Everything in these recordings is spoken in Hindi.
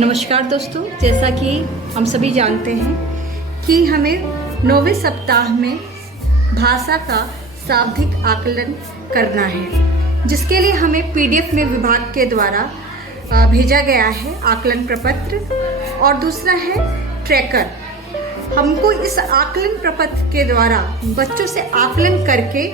नमस्कार दोस्तों, जैसा कि हम सभी जानते हैं कि हमें 9वें सप्ताह में भाषा का शाब्दिक आकलन करना है, जिसके लिए हमें पीडीएफ में विभाग के द्वारा भेजा गया है आकलन प्रपत्र और दूसरा है ट्रैकर। हमको इस आकलन प्रपत्र के द्वारा बच्चों से आकलन करके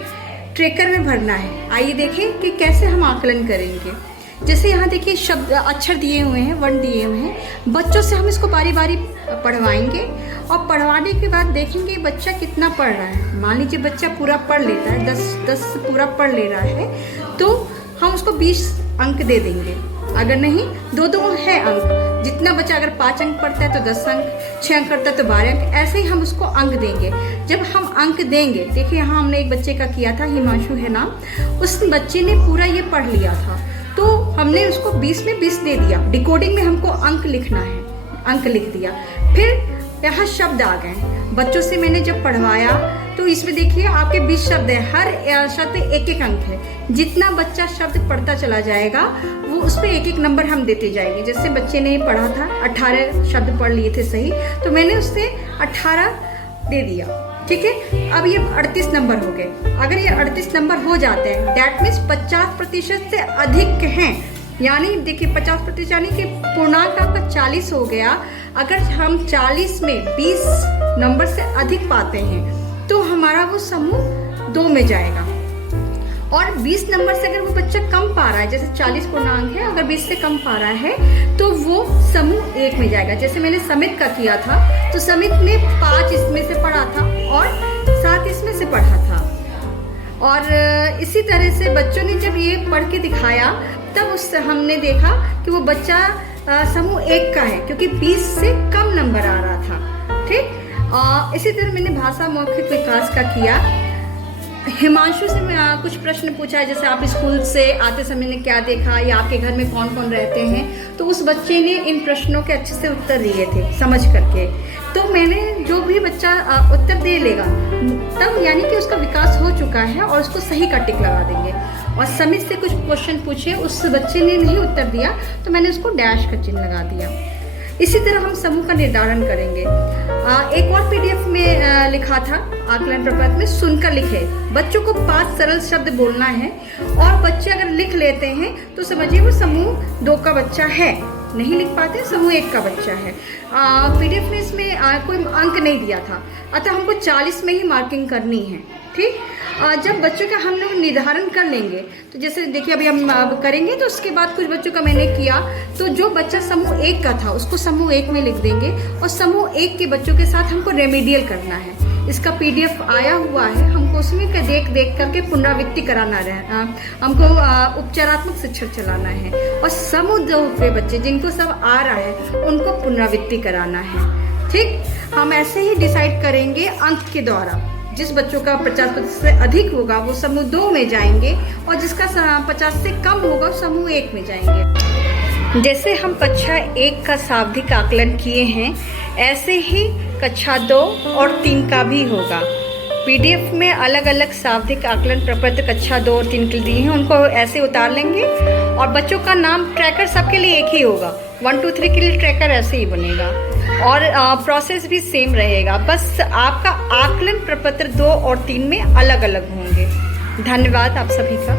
ट्रैकर में भरना है। आइए देखें कि कैसे हम आकलन करेंगे। जैसे यहाँ देखिए शब्द अक्षर दिए हुए हैं, वर्ण दिए हुए हैं। बच्चों से हम इसको बारी बारी पढ़वाएंगे और पढ़वाने के बाद देखेंगे बच्चा कितना पढ़ रहा है। मान लीजिए बच्चा पूरा पढ़ लेता है, 10 पूरा पढ़ ले रहा है, तो हम उसको 20 अंक दे देंगे। अगर नहीं, 2 है अंक। जितना बच्चा अगर 5 अंक पढ़ता है तो 10 अंक, 6 अंक करता है तो 12 अंक, ऐसे ही हम उसको अंक देंगे। जब हम अंक देंगे, देखिए यहाँ हमने एक बच्चे का किया था, हिमांशु है नाम, उस बच्चे ने पूरा ये पढ़ लिया था, तो हमने उसको 20 में 20 दे दिया। डिकोडिंग में हमको अंक लिखना है, अंक लिख दिया। फिर यहाँ शब्द आ गए। बच्चों से मैंने जब पढ़वाया तो इसमें देखिए आपके 20 शब्द है, हर शब्द 1-1 अंक है। जितना बच्चा शब्द पढ़ता चला जाएगा वो उस पर 1-1 नंबर हम देते जाएंगे। जैसे बच्चे ने पढ़ा था, 18 शब्द पढ़ लिए थे सही, तो मैंने उससे 18 दे दिया। ठीक है, अब ये 38 नंबर हो गए। अगर ये 38 नंबर हो जाते हैं, दैट मीन्स 50% से अधिक हैं। यानी देखिए 50% यानी कि पूर्णांक आपका 40 हो गया। अगर हम 40 में 20 नंबर से अधिक पाते हैं तो हमारा वो समूह 2 में जाएगा। और 20 नंबर से अगर वो बच्चा कम पा रहा है, जैसे 40 पूर्णांक है, अगर 20 से कम पा रहा है तो वो समूह 1 में जाएगा। जैसे मैंने समित का किया था, तो समित ने 5 इसमें से पढ़ा था और 7 इसमें से पढ़ा था। और इसी तरह से बच्चों ने जब ये पढ़ के दिखाया तब उससे हमने देखा कि वो बच्चा समूह 1 का है, क्योंकि 20 से कम नंबर आ रहा था। ठीक, इसी तरह मैंने भाषा मौखिक विकास का किया। हिमांशु से मैं कुछ प्रश्न पूछा है, जैसे आप स्कूल से आते समय ने क्या देखा या आपके घर में कौन कौन रहते हैं, तो उस बच्चे ने इन प्रश्नों के अच्छे से उत्तर दिए थे समझ करके। तो मैंने जो भी बच्चा उत्तर दे लेगा तब यानी कि उसका विकास हो चुका है और उसको सही का टिक लगा देंगे। और समित से कुछ क्वेश्चन पूछे, उस बच्चे ने नहीं उत्तर दिया तो मैंने उसको डैश का चिन्ह लगा दिया। इसी तरह हम समूह का निर्धारण करेंगे। एक और पीडीएफ में लिखा था आकलन प्रपत्र में, सुनकर लिखे। बच्चों को 5 सरल शब्द बोलना है और बच्चे अगर लिख लेते हैं तो समझिए वो समूह 2 का बच्चा है। नहीं लिख पाते, समूह 1 का बच्चा है। पीडीएफ में इसमें कोई अंक नहीं दिया था, अतः हमको 40 में ही मार्किंग करनी है। ठीक, जब बच्चों का हम लोग निर्धारण कर लेंगे तो जैसे देखिए अभी हम करेंगे, तो उसके बाद कुछ बच्चों का मैंने किया, तो जो बच्चा समूह 1 का था उसको समूह 1 में लिख देंगे और समूह 1 के बच्चों के साथ हमको रेमेडियल करना है। इसका पीडीएफ आया हुआ है, हमको उसमें देख करके पुनरावृत्ति कराना है। हमको उपचारात्मक शिक्षण चलाना है और समूह 2 के बच्चे जिनको सब आ रहा है उनको पुनरावृत्ति कराना है। ठीक, हम ऐसे ही डिसाइड करेंगे अंक के द्वारा। जिस बच्चों का 50% से अधिक होगा वो समूह 2 में जाएंगे और जिसका 50 से कम होगा वो समूह 1 में जाएंगे। जैसे हम कक्षा 1 का शाब्दिक आकलन किए हैं, ऐसे ही कक्षा 2 और 3 का भी होगा। पीडीएफ में अलग अलग शाब्दिक आकलन प्रपत्र कक्षा 2 और 3 के दिए हैं, उनको ऐसे उतार लेंगे और बच्चों का नाम ट्रैकर सबके लिए एक ही होगा। 1, 2, 3 के लिए ट्रैकर ऐसे ही बनेगा और प्रोसेस भी सेम रहेगा। बस आपका आकलन प्रपत्र 2 और 3 में अलग अलग होंगे। धन्यवाद आप सभी का।